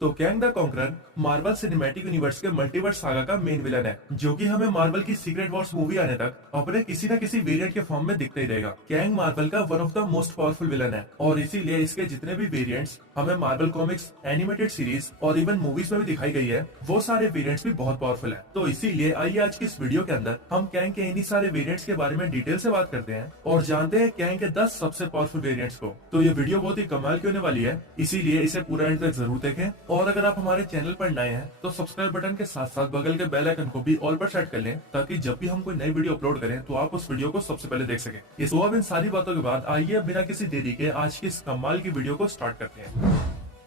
तो Kang the conqueror Marvel cinematic universe के multiverse saga का मेन विलन है, जो कि हमें मार्वल की सीक्रेट वॉर्स मूवी आने तक अपने किसी न किसी वेरिएंट के फॉर्म में दिखते ही रहेगा। कैंग मार्वल का one of the most powerful villain है और इसीलिए इसके जितने भी वेरिएंट्स हमें मार्वल कॉमिक्स, एनिमेटेड सीरीज और इवन मूवीज में भी दिखाई गई है, वो सारे वेरिएंट्स भी बहुत पावरफुल है। तो इसीलिए आइए आज की इस वीडियो के अंदर हम कैंग के इन्हीं सारे वेरिएंट्स के बारे में डिटेल से बात करते हैं और जानते हैं कैंग के 10 सबसे पावरफुल वेरिएंट्स को। तो ये वीडियो बहुत ही कमाल की होने वाली है, इसीलिए इसे पूरा एंड तक जरूर देखें। और अगर आप हमारे चैनल पर नए हैं तो सब्सक्राइब बटन के साथ साथ बगल के बेल आइकन को भी ऑल पर सेट कर लें, ताकि जब भी हम कोई नई वीडियो अपलोड करें तो आप उस वीडियो को सबसे पहले देख सकें। तो अब इन सारी बातों के बाद आइए बिना किसी देरी के आज की इस कमाल की वीडियो को स्टार्ट करते हैं।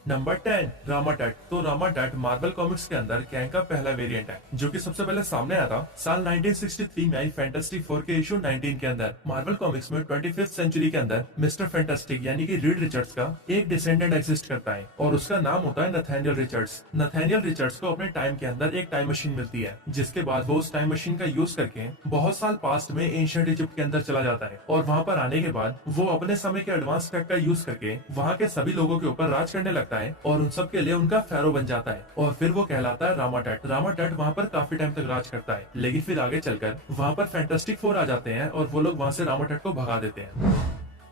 नंबर 10 रामाटट। तो रामाटट मार्वल कॉमिक्स के अंदर कैंग का पहला वेरिएंट है, जो कि सबसे पहले सामने आया था साल 1963 में आई फैंटास्टिक 4 के इशू 19 के अंदर। मार्वल कॉमिक्स में 25th सेंचुरी के अंदर मिस्टर फैंटास्टिक यानी कि रीड रिचर्ड्स का एक डिसेंडेंट एग्जिस्ट करता है और उसका नाम होता है नथानियल रिचर्ड्स। नथानियल रिचर्ड्स को अपने टाइम के अंदर एक टाइम मशीन मिलती है, जिसके बाद वो उस टाइम मशीन का यूज करके बहुत साल पास्ट में एंशिएंट इजिप्ट के अंदर चला जाता है और वहाँ पर आने के बाद वो अपने समय के एडवांस टेक का यूज करके वहाँ के सभी लोगों के ऊपर राज करने लगता है और उन सब के लिए उनका फेरो बन जाता है और फिर वो कहलाता है रामाटट। रामाटट वहाँ पर काफी टाइम तक राज करता है, लेकिन फिर आगे चलकर वहाँ पर फैंटास्टिक फोर आ जाते हैं और वो लोग वहाँ से रामाटट को भगा देते हैं।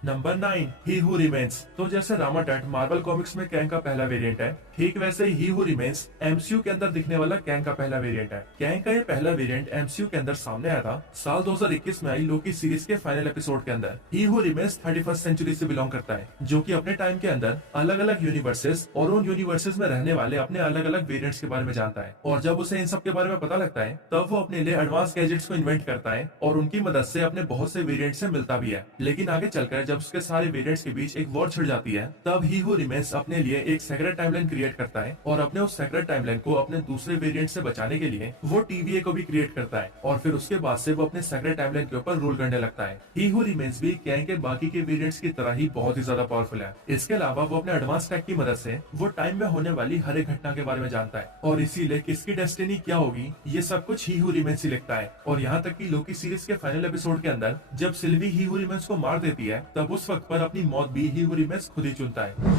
Number 9 he who remains. तो जैसे रामाटट मार्वल कॉमिक्स में कैंग का पहला वेरिएंट है, ठीक वैसे ही हु रिमेन्स एमसीयू के अंदर दिखने वाला कैंग का पहला वेरिएंट है। कैंग का ये पहला वेरिएंट एमसीयू के अंदर सामने आया था साल 2021 में आई लोकी सीरीज के फाइनल एपिसोड के अंदर। He who remains 31st century से बिलोंग करता है, जो कि अपने टाइम के अंदर अलग अलग यूनिवर्सेस और उन यूनिवर्सेस में रहने वाले अपने अलग अलग वेरिएंट्स के बारे में जानता है। और जब उसे इन सब के बारे में पता लगता है तब वो अपने लिए एडवांस गैजेट्स को इन्वेंट करता है और उनकी मदद से अपने बहुत से वेरिएंट से मिलता भी है। लेकिन आगे चलकर जब उसके सारे वेरिएंट्स के बीच एक वॉर छिड़ जाती है, तब ही हु रिमेन्स अपने लिए एक सेक्रेट टाइमलाइन क्रिएट करता है और अपने उस सेक्रेट टाइमलाइन को अपने दूसरे वेरिएंट से बचाने के लिए वो टीवीए को भी क्रिएट करता है और फिर उसके बाद से वो अपने सेक्रेट टाइमलाइन के ऊपर रूल करने लगता है। ही हु रिमेन्स भी कैंग के बाकी के वेरिएंट्स की तरह ही बहुत ही ज्यादा पावरफुल है। इसके अलावा वो अपने एडवांस टेक की मदद से वो टाइम में होने वाली हर एक घटना के बारे में जानता है और इसीलिए किसकी डेस्टिनी क्या होगी ये सब कुछ ही हु रिमेन्स ही लिखता है। और यहाँ तक कि लोकी सीरीज के फाइनल एपिसोड के अंदर जब सिल्वी ही हु रिमेन्स को मार देती है, तब उस वक्त पर अपनी मौत भी ही हु रिमेन्स खुद ही चुनता है।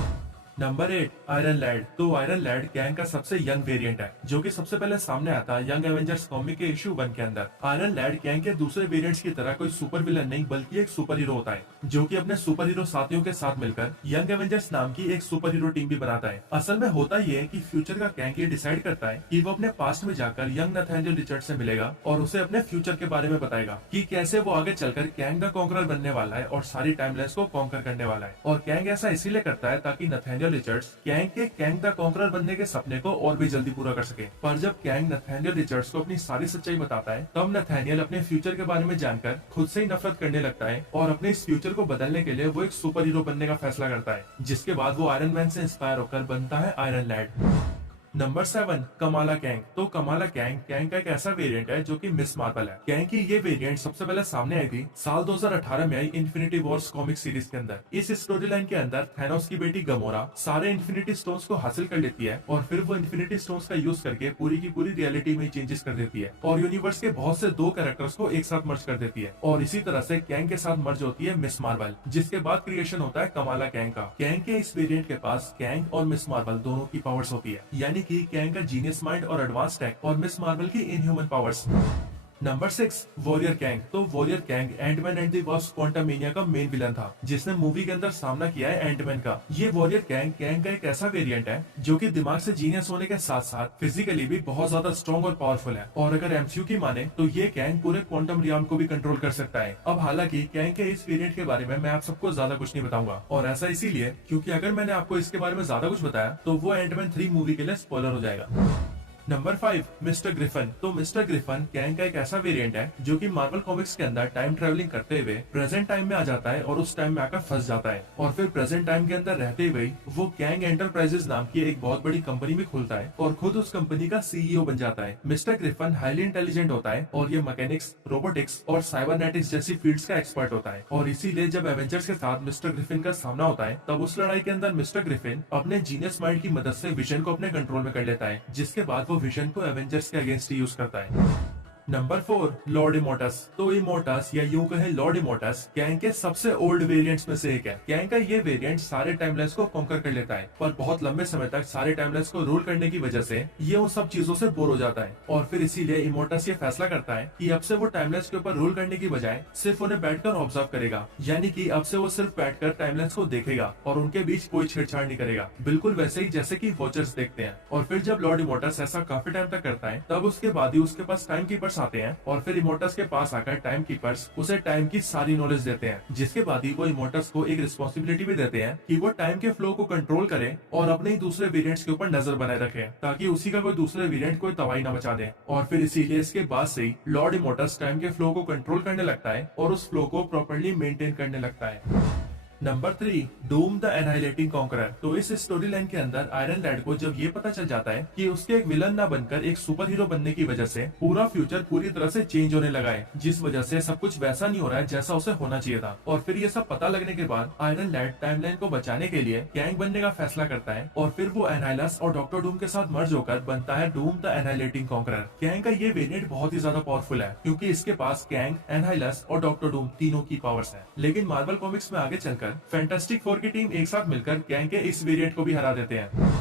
Number 8 Iron Lad. तो आयरन लैड कैंग का सबसे यंग वेरिएंट है, जो कि सबसे पहले सामने आता है यंग एवेंजर्स कॉमिक के इशू 1 के अंदर। आयरन लैड कैंग के दूसरे वेरिएंट्स की तरह कोई सुपर विलन नहीं, बल्कि एक सुपर हीरो होता है, जो कि अपने सुपर हीरो साथियों के साथ मिलकर यंग एवेंजर्स नाम की एक सुपर हीरो टीम भी बनाता है। असल में होता ये है कि फ्यूचर का कैंग ये डिसाइड करता है कि वो अपने पास्ट में जाकर यंग नथानियल रिचर्ड्स से मिलेगा और उसे अपने फ्यूचर के बारे में बताएगा कि कैसे वो आगे चलकर कैंग द कॉन्करर बनने वाला है और सारी टाइमलाइंस को कॉन्कर करने वाला है। और कैंग ऐसा इसीलिए करता है ताकि नथानियल रिचर्ड्स कैंग के कैंग द कॉन्करर बनने के सपने को और भी जल्दी पूरा कर सके। पर जब कैंग नथानियल रिचर्ड्स को अपनी सारी सच्चाई बताता है, तब नथानियल अपने फ्यूचर के बारे में जानकर खुद से ही नफरत करने लगता है और अपने इस फ्यूचर को बदलने के लिए वो एक सुपर हीरो बनने का फैसला करता है, जिसके बाद वो आयरन मैन से इंस्पायर होकर बनता है Iron Lad. Number 7 Kamala Kang. तो कमाला कैंग कैंग का एक ऐसा वेरिएंट है जो कि मिस मार्वल है। कैंग की ये वेरिएंट सबसे पहले सामने आई थी साल 2018 में आई इन्फिनिटी वॉर्स कॉमिक सीरीज के अंदर। इस स्टोरी लाइन के अंदर थैनोस की बेटी गमोरा सारे इन्फिनिटी स्टोन्स को हासिल कर लेती है और फिर वो इन्फिनिटी स्टोन्स का यूज करके पूरी की पूरी रियलिटी में चेंजेस कर देती है और यूनिवर्स के बहुत से 2 कैरेक्टर्स को एक साथ मर्ज कर देती है। और इसी तरह से कैंग के साथ मर्ज होती है मिस मार्वल, जिसके बाद क्रिएशन होता है कमाला कैंग का। कैंग के इस वेरिएंट के पास कैंग और मिस मार्वल दोनों की पावर्स होती है, यानी कि कैंग का जीनियस माइंड और एडवांस टेक और मिस मार्वल की inhuman powers. Number 6 warrior Kang. तो warrior Kang Ant Man and the Wasp Quantumania का मेन विलन था, जिसने मूवी के अंदर सामना किया है एंटमैन का। ये वॉरियर कैंग कैंग का एक ऐसा वेरिएंट है जो कि दिमाग से जीनियस होने के साथ साथ फिजिकली भी बहुत ज्यादा स्ट्रॉन्ग और पावरफुल है। और अगर एमसीयू की माने तो ये कैंग पूरे क्वांटम रियाम को भी कंट्रोल कर सकता है। अब हालांकि कैंग के इस वेरिएंट के बारे में मैं आप सबको ज्यादा कुछ नहीं बताऊंगा, और ऐसा इसीलिए क्योंकि अगर मैंने आपको इसके बारे में ज्यादा कुछ बताया तो वो एंटमैन 3 मूवी के लिए स्पॉइलर हो जाएगा। Number 5 mister Griffin. तो मिस्टर ग्रिफन कैंग का एक ऐसा वेरिएंट है जो कि मार्वल कॉमिक्स के अंदर टाइम ट्रेवलिंग करते हुए प्रेजेंट टाइम में आ जाता है और उस टाइम में आकर फंस जाता है और फिर प्रेजेंट टाइम के अंदर रहते हुए वो कैंग एंटरप्राइजेस नाम की एक बहुत बड़ी कंपनी में खुलता है और खुद उस कंपनी का सीईओ बन जाता है। मिस्टर ग्रिफन हाईली इंटेलिजेंट होता है और ये मैकेनिक्स, रोबोटिक्स और साइबरनेटिक्स जैसी फील्ड्स का एक्सपर्ट होता है। और इसीलिए जब एवेंजर्स के साथ मिस्टर ग्रिफिन का सामना होता है, तब उस लड़ाई के अंदर मिस्टर ग्रिफिन अपने जीनियस माइंड की मदद से विजन को अपने कंट्रोल में कर लेता है, जिसके बाद वो विजन को एवेंजर्स के अगेंस्ट यूज करता है। Number 4, Lord Immortus. तो इमोटस या यूं कहें लॉर्ड इमोटस कैंग के सबसे ओल्ड वेरिएंट्स में से एक है। कैंग का ये वेरिएंट सारे टाइमलाइंस को कॉन्कर कर लेता है, पर बहुत लंबे समय तक सारे टाइमलाइंस को रूल करने की वजह से ये उन सब चीजों से बोर हो जाता है और फिर इसीलिए इमोटस ये फैसला करता है कि अब से वो टाइमलाइंस के ऊपर रूल करने की बजाय सिर्फ उन्हें बैठकर ऑब्जर्व करेगा, यानी कि अब से वो सिर्फ बैठकर टाइमलाइंस को देखेगा और उनके बीच कोई छेड़छाड़ नहीं करेगा, बिल्कुल वैसे ही जैसे कि वॉचर्स देखते हैं। और फिर जब लॉर्ड इमोटस ऐसा काफी टाइम तक करता है तब उसके बाद ही उसके पास टाइम कीपर्स आते हैं और फिर इमोटस के पास आकर टाइम कीपर्स उसे टाइम की सारी नॉलेज देते हैं, जिसके बाद ही वो इमोटस को एक रिस्पॉन्सिबिलिटी भी देते हैं कि वो टाइम के फ्लो को कंट्रोल करे और अपने ही दूसरे वेरिएंट्स के ऊपर नजर बनाए रखे ताकि उसी का कोई दूसरे वेरिएंट कोई तबाही न मचा दे। और फिर इसीलिए इसके बाद से ही लॉर्ड इमोटस टाइम के फ्लो को कंट्रोल करने लगता है और उस फ्लो को प्रॉपर्ली मेंटेन करने लगता है। Number 3, Doom the annihilating conqueror. तो इस स्टोरी लाइन के अंदर आयरन लैड को जब ये पता चल जाता है कि उसके एक विलन ना बनकर एक सुपर हीरो बनने की वजह से पूरा फ्यूचर पूरी तरह से चेंज होने लगा है, जिस वजह से सब कुछ वैसा नहीं हो रहा है जैसा उसे होना चाहिए था। और फिर ये सब पता लगने के बाद आयरन लैड टाइमलाइन को बचाने के लिए कैंग बनने का फैसला करता है और फिर वो एनाइलस और डॉक्टर डूम के साथ मर्ज होकर बनता है Doom the annihilating conqueror. Kang का ये वेरिएंट बहुत ही ज्यादा पावरफुल है क्योंकि इसके पास कैंग, एनाइलस और डॉक्टर डूम तीनों की पावर्स है। लेकिन मार्वल कॉमिक्स में आगे चलकर फैंटास्टिक फोर की टीम एक साथ मिलकर कैंग के इस वेरिएंट को भी हरा देते हैं।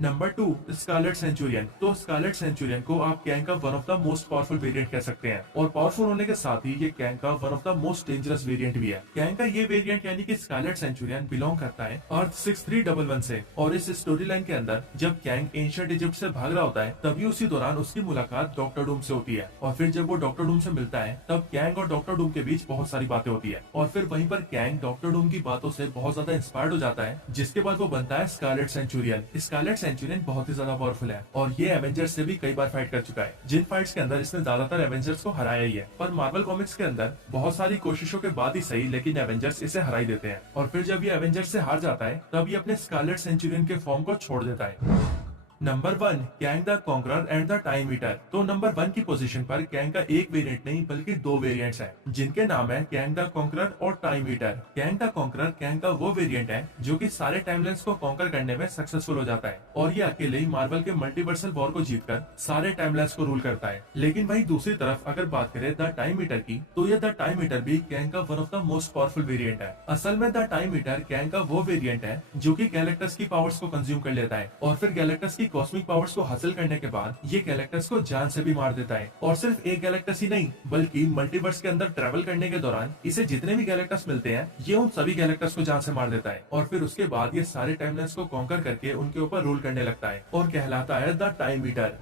Number 2, Scarlet Centurion. तो स्कारलेट सेंचुरियन को आप कैंग का one of the most powerful variant कह सकते हैं और पावरफुल होने के साथ ही ये कैंग का one of the most dangerous variant भी है। कैंग का ये वेरिएंट यानी कि स्कारलेट सेंचुरियन बिलोंग करता है अर्थ 6311 से और इस स्टोरी लाइन के अंदर जब कैंग एंशिएंट इजिप्ट से भाग रहा होता है तभी उसी दौरान उसकी मुलाकात डॉक्टर डूम से होती है और फिर जब वो डॉक्टर डूम से मिलता है तब कैंग और डॉक्टर डूम के बीच बहुत सारी बातें होती है और फिर वहीं पर कैंग डॉक्टर डूम की बातों से बहुत ज्यादा इंस्पायर्ड हो जाता है, जिसके बाद वो बनता है स्कारलेट सेंचुरियन। स्कारलेट सेंचुरियन बहुत ही पावरफुल है और ये एवेंजर्स से भी कई बार फाइट कर चुका है, जिन फाइट्स के अंदर इसने ज्यादातर एवेंजर्स को हराया ही है। पर मार्वल कॉमिक्स के अंदर बहुत सारी कोशिशों के बाद ही सही लेकिन एवेंजर्स इसे हरा ही देते हैं और फिर जब ये एवेंजर्स से हार जाता है तब ये अपने स्कारलेट सेंचुरियन के फॉर्म को छोड़ देता है। Number 1, Kang the conqueror and the time eater. तो नंबर 1 की पोजीशन पर कैंग का एक वेरिएंट नहीं बल्कि 2 वेरिएंट्स हैं, जिनके नाम है कैंग द कॉन्करर और time eater. Kang the conqueror Kang का वो वेरिएंट है जो कि सारे टाइमलाइंस को कॉन्कर करने में सक्सेसफुल हो जाता है और ये अकेले ही मार्वल के मल्टीवर्सल वॉर को जीतकर सारे टाइमलाइंस को रूल करता है। लेकिन वही दूसरी तरफ अगर बात करें द टाइम ईटर की तो ये द टाइम ईटर भी कैंग का one of the most powerful variant है। असल में द टाइम ईटर कैंग का वो वेरिएंट है जो कि गैलेक्टस की पावर्स को कंज्यूम कर लेता है और फिर गैलेक्टस की कॉस्मिक पावर्स को हासिल करने के बाद ये गैलेक्टस को जान से भी मार देता है और सिर्फ एक गैलेक्टस ही नहीं बल्कि मल्टीवर्स के अंदर ट्रेवल करने के दौरान इसे जितने भी गैलेक्टस मिलते हैं ये उन सभी गैलेक्टस को जान से मार देता है और फिर उसके बाद ये सारे टाइमलाइंस को कॉन्कर करके उनके ऊपर रूल करने लगता है और कहलाता है द टाइम ईटर।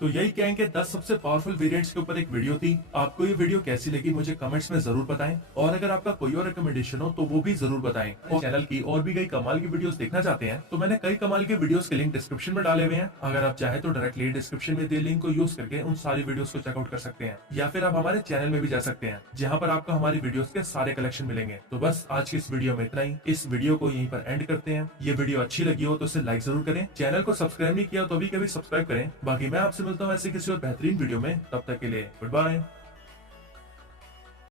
तो यही कैंग के 10 सबसे पावरफुल वेरिएंट्स के ऊपर एक वीडियो थी। आपको ये वीडियो कैसी लगी मुझे कमेंट्स में जरूर बताएं और अगर आपका कोई और रिकमेंडेशन हो तो वो भी जरूर बताएं। और चैनल की और भी कई कमाल की वीडियोस देखना चाहते हैं तो मैंने कई कमाल के वीडियोस के लिंक डिस्क्रिप्शन में डाले हुए हैं। अगर आप चाहे तो डायरेक्टली डिस्क्रिप्शन में दिए लिंक को यूज करके उन सारी वीडियोस को चेकआउट कर सकते हैं या फिर आप हमारे चैनल में भी जा सकते हैं जहाँ पर आपको हमारी वीडियोस के सारे कलेक्शन मिलेंगे। तो बस आज की इस वीडियो में इतना ही। इस वीडियो को यहीं पर एंड करते हैं। ये वीडियो अच्छी लगी हो तो इसे लाइक जरूर करें, चैनल को सब्सक्राइब नहीं किया तो अभी कभी सब्सक्राइब करें। बाकी मैं आपसे मिलता हूँ ऐसे किसी और बेहतरीन वीडियो में, तब तक के लिए गुड बाय।